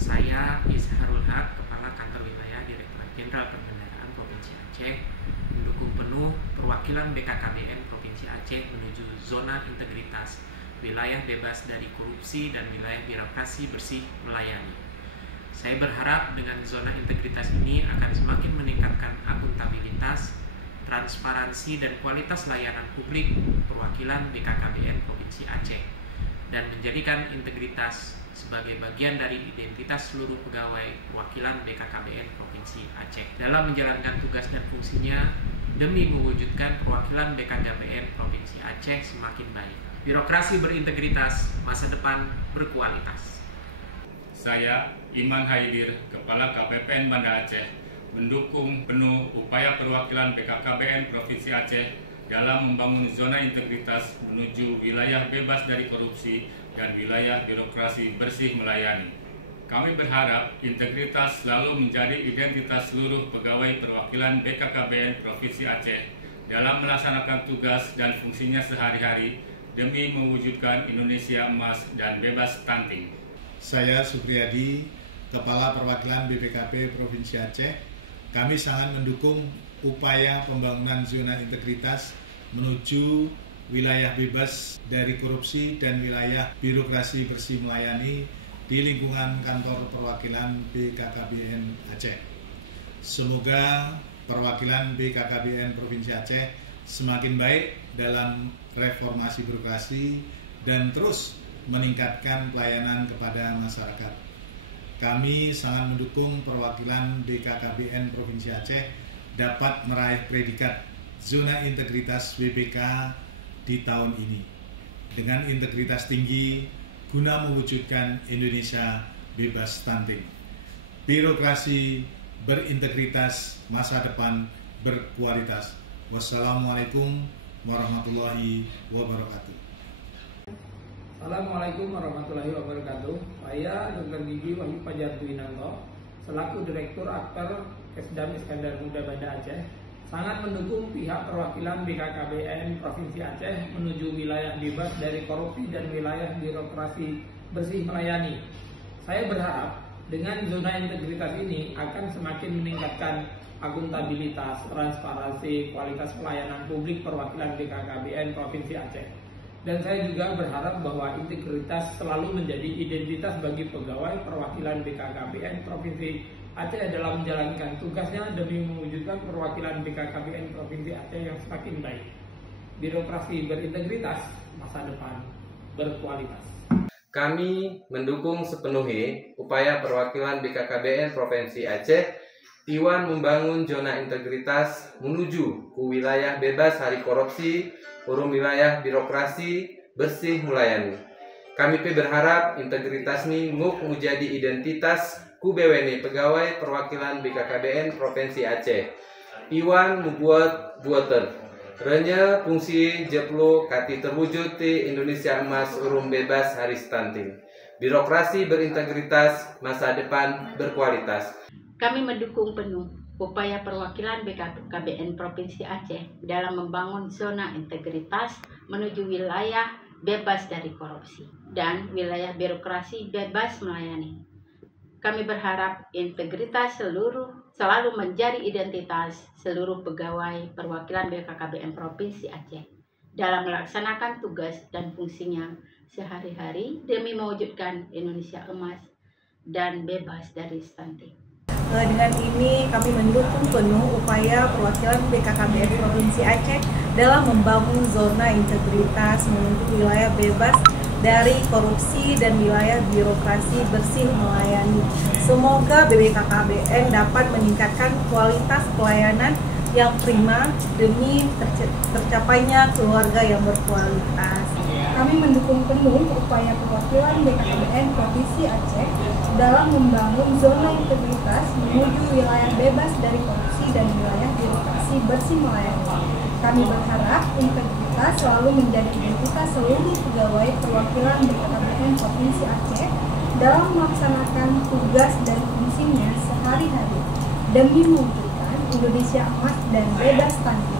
Saya Izharul Haq, Kepala Kantor Wilayah Direktorat Jenderal Perbendaharaan Provinsi Aceh, mendukung penuh perwakilan BKKBN Provinsi Aceh menuju zona integritas, wilayah bebas dari korupsi dan wilayah birokrasi bersih melayani. Saya berharap dengan zona integritas ini akan semakin meningkatkan akuntabilitas, transparansi dan kualitas layanan publik perwakilan BKKBN Provinsi Aceh dan menjadikan integritas sebagai bagian dari identitas seluruh pegawai perwakilan BKKBN Provinsi Aceh dalam menjalankan tugas dan fungsinya demi mewujudkan perwakilan BKKBN Provinsi Aceh semakin baik. Birokrasi berintegritas, masa depan berkualitas. Saya Iman Haidir, Kepala KPPN Banda Aceh, mendukung penuh upaya perwakilan BKKBN Provinsi Aceh dalam membangun zona integritas menuju wilayah bebas dari korupsi dan wilayah birokrasi bersih melayani. Kami berharap integritas selalu menjadi identitas seluruh pegawai perwakilan BKKBN Provinsi Aceh dalam melaksanakan tugas dan fungsinya sehari-hari demi mewujudkan Indonesia emas dan bebas stunting. Saya Supriyadi, Kepala Perwakilan BPKP Provinsi Aceh. Kami sangat mendukung upaya pembangunan zona integritas menuju wilayah bebas dari korupsi dan wilayah birokrasi bersih melayani di lingkungan kantor perwakilan BKKBN Aceh. Semoga perwakilan BKKBN Provinsi Aceh semakin baik dalam reformasi birokrasi dan terus meningkatkan pelayanan kepada masyarakat. Kami sangat mendukung perwakilan BKKBN Provinsi Aceh dapat meraih predikat zona integritas WBK di tahun ini dengan integritas tinggi guna mewujudkan Indonesia bebas stunting. Birokrasi berintegritas, masa depan berkualitas. Wassalamualaikum warahmatullahi wabarakatuh. Assalamualaikum warahmatullahi wabarakatuh. Saya Dr. Gigi Wahyu Pajarduwinanto selaku Direktur Akper Kesdam Iskandar Muda Banda Aceh sangat mendukung pihak perwakilan BKKBN Provinsi Aceh menuju wilayah bebas dari korupsi dan wilayah birokrasi bersih melayani. Saya berharap dengan zona integritas ini akan semakin meningkatkan akuntabilitas, transparansi, kualitas pelayanan publik perwakilan BKKBN Provinsi Aceh. Dan saya juga berharap bahwa integritas selalu menjadi identitas bagi pegawai perwakilan BKKBN Provinsi Aceh dalam menjalankan tugasnya demi mewujudkan perwakilan BKKBN Provinsi Aceh yang semakin baik. Birokrasi berintegritas, masa depan berkualitas. Kami mendukung sepenuhnya upaya perwakilan BKKBN Provinsi Aceh Iwan membangun zona integritas menuju ke wilayah bebas dari korupsi, forum wilayah birokrasi bersih melayani. Kami berharap integritas ini menjadi identitas KUBWN pegawai perwakilan BKKBN Provinsi Aceh. Iwan membuat buatan. Renya fungsi jeplo kati terwujud di Indonesia emas urung bebas hari stunting. Birokrasi berintegritas, masa depan berkualitas. Kami mendukung penuh upaya perwakilan BKKBN Provinsi Aceh dalam membangun zona integritas menuju wilayah bebas dari korupsi dan wilayah birokrasi bebas melayani. Kami berharap integritas selalu menjadi identitas seluruh pegawai perwakilan BKKBN Provinsi Aceh dalam melaksanakan tugas dan fungsinya sehari-hari demi mewujudkan Indonesia emas dan bebas dari stunting. Dengan ini kami mendukung penuh upaya perwakilan BKKBN Provinsi Aceh dalam membangun zona integritas menuju wilayah bebas dari korupsi dan wilayah birokrasi bersih melayani. Semoga BKKBN dapat meningkatkan kualitas pelayanan yang prima demi tercapainya keluarga yang berkualitas. Kami mendukung penuh upaya perwakilan BKKBN Provinsi Aceh dalam membangun zona integritas menuju wilayah bebas dari korupsi dan wilayah birokrasi bersih melayani. Kami berharap integritas selalu menjadi identitas seluruh pegawai perwakilan BKKBN Provinsi Aceh dalam melaksanakan tugas dan fungsinya sehari-hari demi mewujudkan Indonesia emas dan bebas stunting.